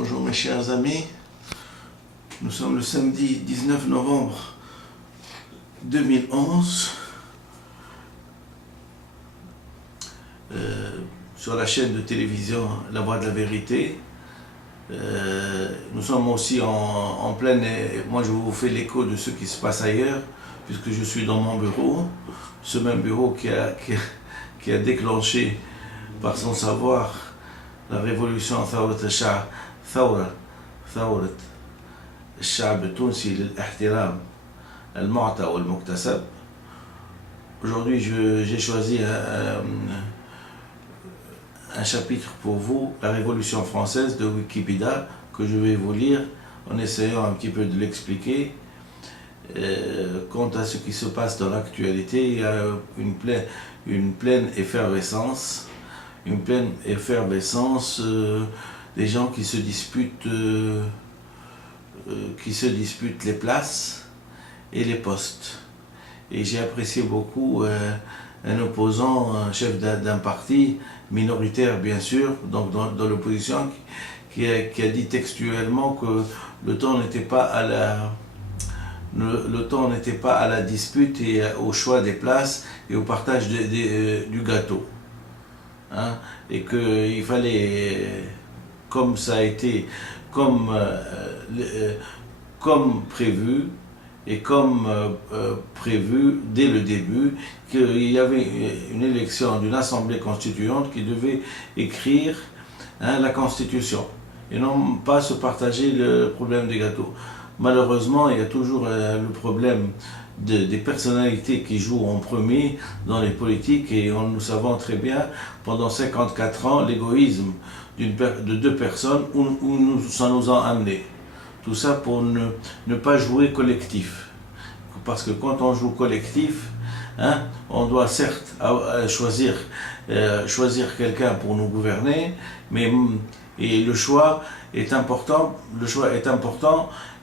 Bonjour mes chers amis, nous sommes le samedi 19 novembre 2011 sur la chaîne de télévision La Voix de la Vérité. Nous sommes aussi en pleine... Moi je vous fais l'écho de ce qui se passe ailleurs puisque je suis dans mon bureau, ce même bureau qui a déclenché par son savoir la révolution ثورة الشعب التونسي للاحترام المعطى والمكتسب. Aujourd'hui, j'ai choisi un chapitre pour vous, la Révolution française de Wikipédia, que je vais vous lire en essayant un petit peu de l'expliquer. Quant à ce qui se passe dans l'actualité, il y a une pleine effervescence, des gens qui se disputent les places et les postes. Et j'ai apprécié beaucoup un opposant, un chef d'un parti minoritaire bien sûr, donc dans l'opposition, qui a dit textuellement que le temps n'était pas à la dispute et au choix des places et au partage du gâteau. Hein, et qu'il fallait, comme ça a été, comme prévu, et comme prévu dès le début, qu'il y avait une élection d'une assemblée constituante qui devait écrire la Constitution, et non pas se partager le problème des gâteaux. Malheureusement, il y a toujours le problème des personnalités qui jouent en premier dans les politiques, et nous savons très bien, pendant 54 ans, l'égoïsme de deux personnes, où ça nous a amené. Tout ça pour ne pas jouer collectif. Parce que quand on joue collectif, on doit certes choisir quelqu'un pour nous gouverner, et le choix est important,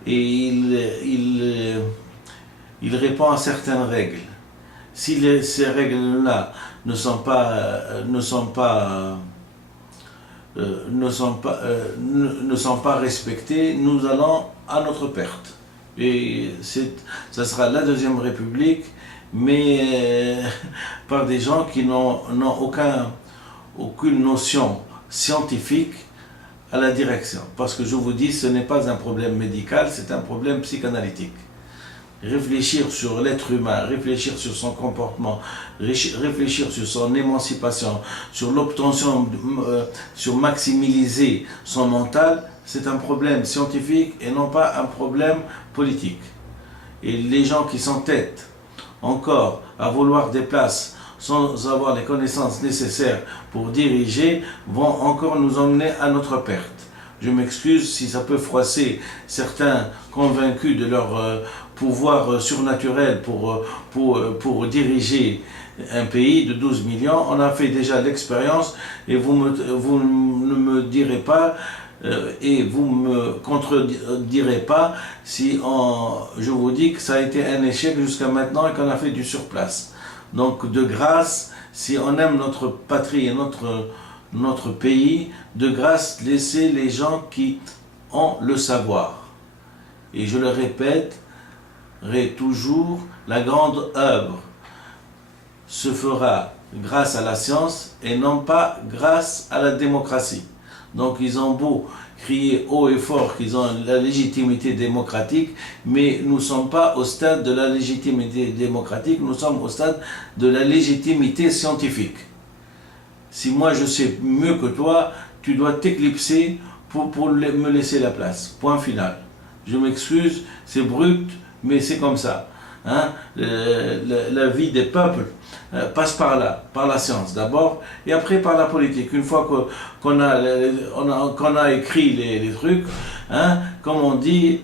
et il répond à certaines règles. Si ces règles-là ne sont pas respectées, nous allons à notre perte. Et ça sera la Deuxième République, mais par des gens qui n'ont aucune notion scientifique à la direction. Parce que je vous dis, ce n'est pas un problème médical, c'est un problème psychanalytique. Réfléchir sur l'être humain, réfléchir sur son comportement, réfléchir sur son émancipation, sur l'obtention, sur maximiser son mental, c'est un problème scientifique et non pas un problème politique. Et les gens qui s'entêtent encore à vouloir des places sans avoir les connaissances nécessaires pour diriger vont encore nous emmener à notre perte. Je m'excuse si ça peut froisser certains convaincus de leur pouvoir surnaturel pour diriger un pays de 12 millions. On a fait déjà l'expérience, et vous ne me direz pas et vous me contredirez pas si je vous dis que ça a été un échec jusqu'à maintenant et qu'on a fait du surplace. Donc de grâce, si on aime notre patrie et notre pays, de grâce, laissez les gens qui ont le savoir. Et je le répète, toujours, la grande œuvre se fera grâce à la science et non pas grâce à la démocratie. Donc ils ont beau crier haut et fort qu'ils ont la légitimité démocratique, mais nous ne sommes pas au stade de la légitimité démocratique, nous sommes au stade de la légitimité scientifique. Si moi je sais mieux que toi, tu dois t'éclipser pour me laisser la place. Point final. Je m'excuse, c'est brut, mais c'est comme ça. La vie des peuples passe par là, par la science d'abord, et après par la politique. Une fois qu'on a écrit les trucs, comme on dit,